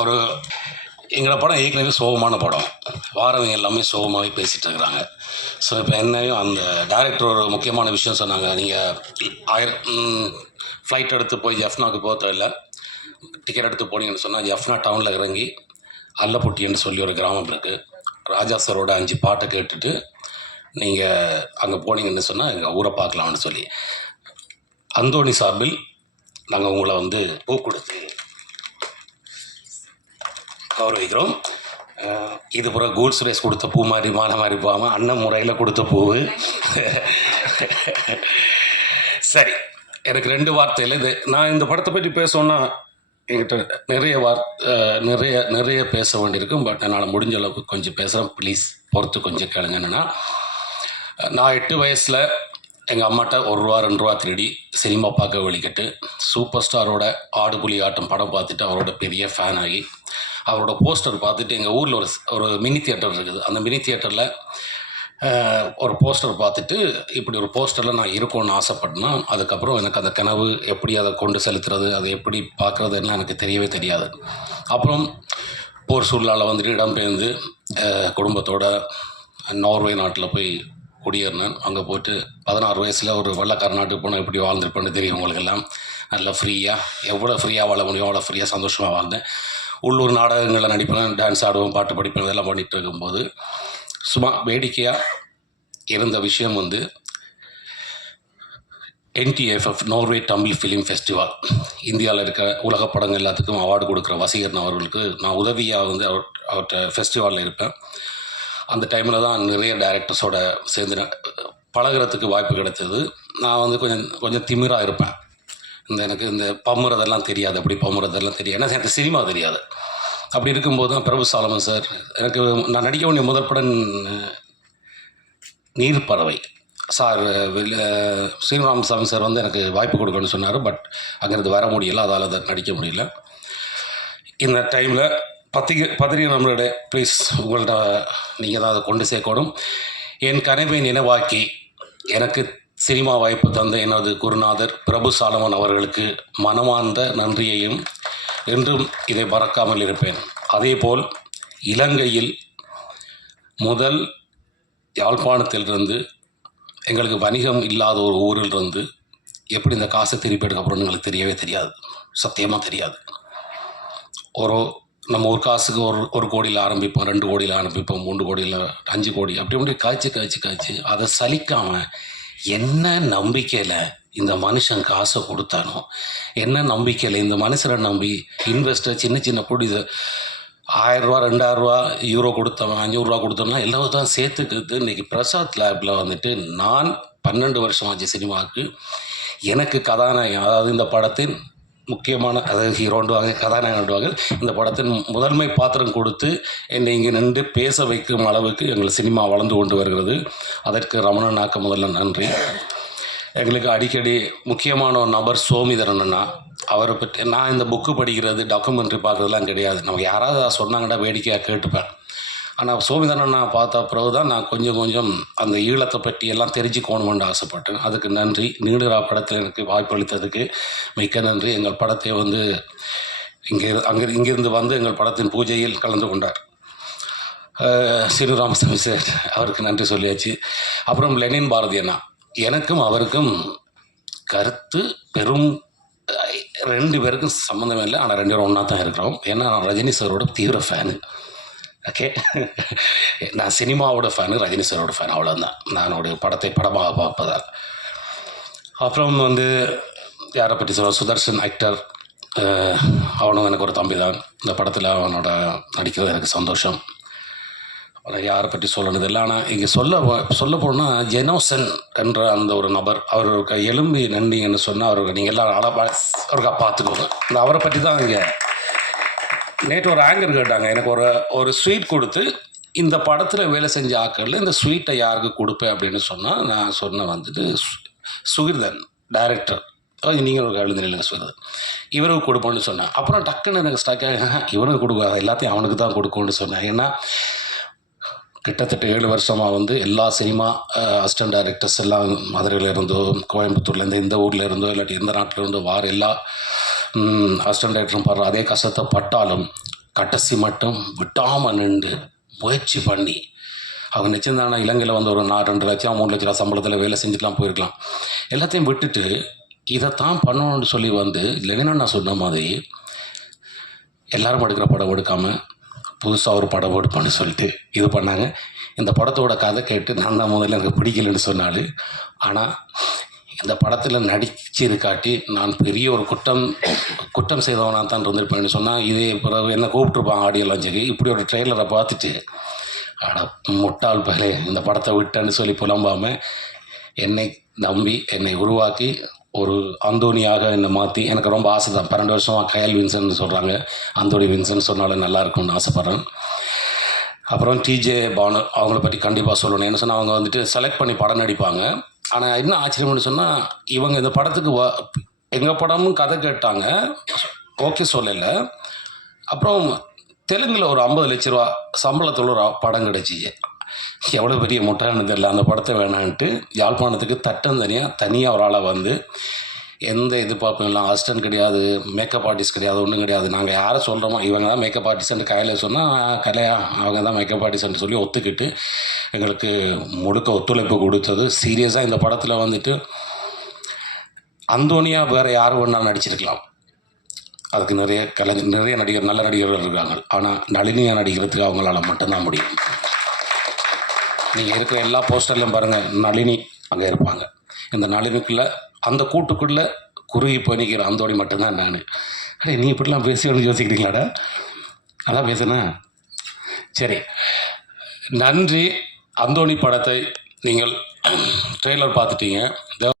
ஒரு எங்களோட படம் ஏற்கனவே சோகமான படம். வாரவங்க எல்லாமே சோகமாகவே பேசிகிட்டு இருக்கிறாங்க ஸோ இப்போ என்னையும் அந்த டேரக்டர் ஒரு முக்கியமான விஷயம் சொன்னாங்க. நீங்கள் ஆயிரம் ஃப்ளைட் எடுத்து போய் ஜஃப்னாக்கு போக தேவையில்ல. டிக்கெட் எடுத்து போனீங்கன்னு சொன்னால் ஜஃப்னா டவுனில் இறங்கி அல்லப்பட்டின்னு சொல்லி ஒரு கிராமம் இருக்குது ராஜா சரோட அஞ்சு பாட்டை கேட்டுட்டு நீங்கள் அங்கே போனீங்கன்னு சொன்னால் எங்கள் ஊரை பார்க்கலாம்னு சொல்லி. அந்தோணி சார்பில் நாங்கள் உங்களை வந்து பூ கொடுத்து கௌரவிக்கிறோம். இது பிறகு கூட்ஸ் ரேஸ் கொடுத்த பூ மாதிரி மாலை மாதிரி போகாமல் அண்ணன் முறையில் கொடுத்த பூவு சரி எனக்கு ரெண்டு வார்த்தையில் இது நான் இந்த படத்தை பற்றி பேசணுன்னா என்கிட்ட நிறைய வார் நிறைய நிறைய பேச வேண்டியிருக்கும். பட் என்னால் முடிஞ்ச அளவுக்கு கொஞ்சம் பேசுகிறேன் ப்ளீஸ் பொறுத்து கொஞ்சம் கேளுங்க என்னென்னா நான் எட்டு வயசில் எங்கள் அம்மாட்ட ஒரு ரூபா ரெண்டு ரூபா திருடி சினிமா பார்க்க வெளிக்கிட்டு சூப்பர் ஸ்டாரோட ஆடுபுலி ஆட்டம் படம் பார்த்துட்டு அவரோட பெரிய ஃபேன் ஆகி அவரோட போஸ்டர் பார்த்துட்டு எங்கள் ஊரில் ஒரு ஒரு மினி தியேட்டர் இருக்குது. அந்த மினி தியேட்டரில் ஒரு போஸ்டர் பார்த்துட்டு இப்படி ஒரு போஸ்டரில் நான் இருக்கணும்னு ஆசைப்பட்டேன்னா அதுக்கப்புறம் எனக்கு அந்த கனவு எப்படி அதை கொண்டு செலுத்துறது அதை எப்படி பார்க்குறதுன்னு எனக்கு தெரியவே தெரியாது. அப்புறம் போர் சூழலால் வந்துட்டு இடம்பெயர்ந்து குடும்பத்தோட நார்வே நாட்டில் போய் குடியேறினேன். அங்கே போயிட்டு பதினாறு வயசில் ஒரு வெள்ளக்கார நாட்டுக்கு போனால் எப்படி வாழ்ந்துருப்பேன்னு தெரியும் உங்களுக்கெல்லாம் நல்லா ஃப்ரீயாக எவ்வளோ ஃப்ரீயாக வாழ முடியும் அவ்வளோ ஃப்ரீயாக சந்தோஷமாக வாழ்ந்தேன். உள்ளூர் நாடகங்களில் நடிப்பேன் டான்ஸ் ஆடுவோம் பாட்டு படிப்பேன் இதெல்லாம் பண்ணிகிட்டு இருக்கும்போது சும்மா வேடிக்கையாக இருந்த விஷயம் வந்து NTFF Norway Tamil film festival இந்தியாவில் இருக்க உலக படங்கள் எல்லாத்துக்கும் அவார்டு கொடுக்குற வசீகரன் அவர்களுக்கு நான் உதவியாக வந்து அவர் அவர்கிட்ட ஃபெஸ்டிவலில் இருப்பேன். அந்த டைமில் தான் நிறைய டைரக்டர்ஸோட சேர்ந்து பழகிறதுக்கு பழகுறதுக்கு வாய்ப்பு கிடைத்தது. நான் வந்து கொஞ்சம் கொஞ்சம் திமிராக இருப்பேன். இந்த எனக்கு இந்த பம்முறதெல்லாம் தெரியாது அப்படி பம்முறதெல்லாம் தெரியாது. ஏன்னா எனக்கு சினிமா தெரியாது. அப்படி இருக்கும்போது தான் பிரபு சாலமன் சார் எனக்கு நான் நடிக்க வேண்டிய முதல் படம் நீர்ப்பறவை. சார் வெளி- ஸ்ரீராமசாமி சார் வந்து எனக்கு வாய்ப்பு கொடுக்கணும்னு சொன்னார் பட் அங்கேருந்து வர முடியல அதால் அதை நடிக்க முடியல. இந்த டைமில் பத்திரிகை பத்திரிகை நம்மளுடைய ப்ளீஸ் உங்கள்கிட்ட நீங்கள் தான் அதை கொண்டு சேர்க்கணும். என் கனவை நினைவாக்கி எனக்கு சினிமா வாய்ப்பு தந்த எனது குருநாதர் பிரபு சாலமன் அவர்களுக்கு மனமார்ந்த நன்றியையும் என்றும் இதை மறக்காமல் இருப்பேன். அதேபோல் இலங்கையில் முதல் யாழ்ப்பாணத்திலிருந்து எங்களுக்கு வணிகம் இல்லாத ஒரு ஊரில் இருந்து எப்படி இந்த காசை திருப்பி எடுக்க போகிறோம்னு எங்களுக்கு தெரியவே தெரியாது. சத்தியமாக தெரியாது. ஒரு நம்ம ஒரு காசுக்கு ஒரு ஒரு கோடியில் ஆரம்பிப்போம் ரெண்டு கோடியில் ஆரம்பிப்போம் மூன்று கோடியில் அஞ்சு கோடி அப்படி அப்படி காய்ச்சி காய்ச்சி காய்ச்சி அதை சலிக்காமல் என்ன நம்பிக்கையில் இந்த மனுஷன் காசை கொடுத்தானோ? என்ன நம்பிக்கையில் இந்த மனுஷனை நம்பி இன்வெஸ்டர் சின்ன சின்ன ப்ரொடியூசர் ஆயிரரூவா ரெண்டாயிரரூவா யூரோ கொடுத்தவன் அஞ்சூறுரூவா கொடுத்தோம்னா எல்லாத்தையும் சேர்த்துக்கிறது இன்றைக்கி பிரசாத் லேபில் வந்துட்டு நான் பன்னெண்டு வருஷம் ஆச்சு சினிமாவுக்கு. எனக்கு கதாநாயகன் அதாவது இந்த படத்தின் முக்கியமான அதாவது ஹீரோண்டுவாங்க கதாநாயகன்டுவாங்க இந்த படத்தின் முதன்மை பாத்திரம் கொடுத்து என்னை இங்கே நின்று பேச வைக்கும் அளவுக்கு எங்கள் சினிமா வளர்ந்து கொண்டு வருகிறது. அதற்கு ரமணனாக்க முதல்ல நன்றி. எங்களுக்கு அடிக்கடி முக்கியமான ஒரு நபர் சோமிதரன் அண்ணா. அவரை பற்றி நான் இந்த புக்கு படிக்கிறது டாக்குமெண்ட்ரி பார்க்குறதுலாம் கிடையாது. நமக்கு யாராவது சொன்னாங்கன்னா வேடிக்கையாக கேட்டுப்பேன். ஆனால் சோமிதரன் நான் பார்த்த பிறகு தான் நான் கொஞ்சம் கொஞ்சம் அந்த ஈழத்தை பற்றி எல்லாம் தெரிஞ்சுக்கணுமென்று ஆசைப்பட்டேன். அதுக்கு நன்றி. நீடுரா படத்தில் எனக்கு வாய்ப்பளித்ததுக்கு மிக்க நன்றி. எங்கள் படத்தை வந்து இங்கே அங்கே இங்கிருந்து வந்து எங்கள் படத்தின் பூஜையில் கலந்து கொண்டார். சிறு ராமசாமி சார் அவருக்கு நன்றி சொல்லியாச்சு. அப்புறம் லெனின் பாரதி அண்ணா. எனக்கும் அவருக்கும் கருத்து பெரும் ரெண்டு பேருக்கும் சம்மந்தம் இல்லை. ஆனால் ரெண்டு பேரும் ஒன்றா தான் இருக்கிறோம். ஏன்னா நான் ரஜினி சாரோட தீவிர ஃபேனு ஓகே நான் சினிமாவோட ஃபேனு ரஜினி சாரோட ஃபேன் அவ்வளோதான் நானுடைய படத்தை படமாக பார்ப்பதால். அப்புறம் வந்து யாரை பற்றி சொல்ல சுதர்ஷன் ஆக்டர் அவனும் எனக்கு ஒரு தம்பி தான் இந்த படத்தில் அவனோட நடிக்கிறது எனக்கு சந்தோஷம். அவனை யாரை பற்றி சொல்லணுது? இல்லை ஆனால் இங்கே சொல்ல சொல்ல போனால் ஜெனோசன் என்ற அந்த ஒரு நபர் அவருக்கு எலும்பி நன்றிங்கன்னு சொன்னால் அவருக்கு நீங்கள் எல்லாம் அழகா அவருக்கா பார்த்துக்கோங்க. அவரை பற்றி தான் இங்கே நேற்று ஒரு ஆங்கர் கேட்டாங்க. எனக்கு ஒரு ஒரு ஸ்வீட் கொடுத்து இந்த படத்தில் வேலை செஞ்ச ஆக்களில் இந்த ஸ்வீட்டை யாருக்கு கொடுப்பேன் அப்படின்னு சொன்னால் நான் சொன்ன வந்துட்டு சு- சுகிர்தன் டைரக்டர் நீங்கள் ஒரு எழுந்திரில்லைங்க சுகிர்தன் இவருக்கு கொடுப்போம்னு சொன்னேன் அப்புறம் டக்குன்னு எனக்கு ஸ்டாக் இவனுக்கு கொடுக்க எல்லாத்தையும் அவனுக்கு தான் கொடுக்கும்னு சொன்னேன். ஏன்னா கிட்டத்தட்ட ஏழு வருஷமாக வந்து எல்லா சினிமா அசிஸ்டன்ட் டைரக்டர்ஸ் எல்லாம் மதுரையில் இருந்தோ கோயம்புத்தூர்லேருந்து இந்த ஊரில் இருந்தோ இல்லாட்டி எந்த நாட்டில் இருந்தோ வார எல்லா அசிஸ்டன்ட் டைரக்டரும் பாடுற அதே கஷ்டத்தை பட்டாலும் கடைசி மட்டும் விட்டாமல் நின்று முயற்சி பண்ணி. அவங்க நிச்சயந்தான இலங்கையில் வந்து ஒரு நான் ரெண்டு லட்சம் மூணு லட்ச ரூபா சம்பளத்தில் வேலை செஞ்சுட்டுலாம் போயிருக்கலாம். எல்லாத்தையும் விட்டுட்டு இதைத்தான் பண்ணணும்னு சொல்லி வந்து லெனினா நான் சொன்ன மாதிரி எல்லாரும் எடுக்கிற படம் எடுக்காமல் புதுசாக ஒரு படம் எடுப்பான்னு சொல்லிட்டு இது பண்ணாங்க. இந்த படத்தோட கதை கேட்டு நான் தான் முதல்ல எனக்கு பிடிக்கலன்னு சொன்னாலும் ஆனால் இந்த படத்தில் நடிச்சிருக்காட்டி நான் பெரிய ஒரு குற்றம் குற்றம் செய்தவனாக தான் இருந்திருப்பேன்னு சொன்னால் இதே பிறகு என்ன கூப்பிட்ருப்பான் ஆடியோ லான்ச்சுக்கு இப்படி ஒரு ட்ரெய்லரை பார்த்துட்டு அட முட்டாள் பகலே இந்த படத்தை விட்டேன்னு சொல்லி புலம்பாமல் என்னை நம்பி என்னை உருவாக்கி ஒரு அந்தோனியாக என்னை மாற்றி எனக்கு ரொம்ப ஆசை தான். பன்னெண்டு வருஷமாக கயல் வின்சன் சொல்கிறாங்க அந்தோனி வின்சன் சொன்னாலும் நல்லா இருக்கும்னு ஆசைப்பட்றேன். அப்புறம் டிஜே பானு அவங்கள பற்றி கண்டிப்பாக சொல்லணும். என்ன சொன்னால் அவங்க வந்துட்டு செலக்ட் பண்ணி படம் நடிப்பாங்க. ஆனால் என்ன ஆச்சரியம்னு சொன்னால் இவங்க இந்த படத்துக்கு வ எங்கள் படமும் கதை கேட்டாங்க. ஓகே சொல்லலை. அப்புறம் தெலுங்கில் ஒரு ஐம்பது லட்ச ரூபா சம்பளத்தில் ஒரு படம் கிடச்சிச்சு. எவ்வளோ பெரிய முட்டான்னு தெரியல. அந்த படத்தை வேணான்ட்டு யாழ்ப்பாணத்துக்கு தட்டம் தனியாக தனியாக ஒரு ஆளாக வந்து எந்த எதிர்பார்ப்பும் இல்லை. அசிஸ்டன்ட் கிடையாது மேக்கப் ஆர்டிஸ்ட் கிடையாது ஒன்றும் கிடையாது. நாங்கள் யாரை சொல்கிறோமோ இவங்க தான் மேக்கப் ஆர்டிஸ்ட்னு கையில் சொன்னால் கலையா அவங்க தான் மேக்கப் ஆர்டிஸ்ட்னு சொல்லி ஒத்துக்கிட்டு எங்களுக்கு முழுக்க ஒத்துழைப்பு கொடுத்தது. சீரியஸாக இந்த படத்தில் வந்துட்டு அந்தோனியா வேறு யார் வேணாலும் நடிச்சிருக்கலாம். அதுக்கு நிறைய கலைஞர் நிறைய நடிகர் நல்ல நடிகர்கள் இருக்காங்க. ஆனால் நளினியாக நடிக்கிறதுக்கு அவங்களால மட்டும்தான் முடியும். நீங்கள் இருக்கிற எல்லா போஸ்டர்லையும் பாருங்கள் நளினி அங்கே இருப்பாங்க. இந்த நளினிக்குள்ளே அந்த கூட்டுக்குள்ளே குறுகி போய் நிற்கிற அந்தோடி மட்டும்தான் நான். அடே நீ இப்படிலாம் பேசி யோசிக்கிறீங்களாடா? அதான் பேசுனா சரி. நன்றி. அந்தோணி படத்தை நீங்கள் ட்ரெய்லர் பார்த்துட்டீங்க.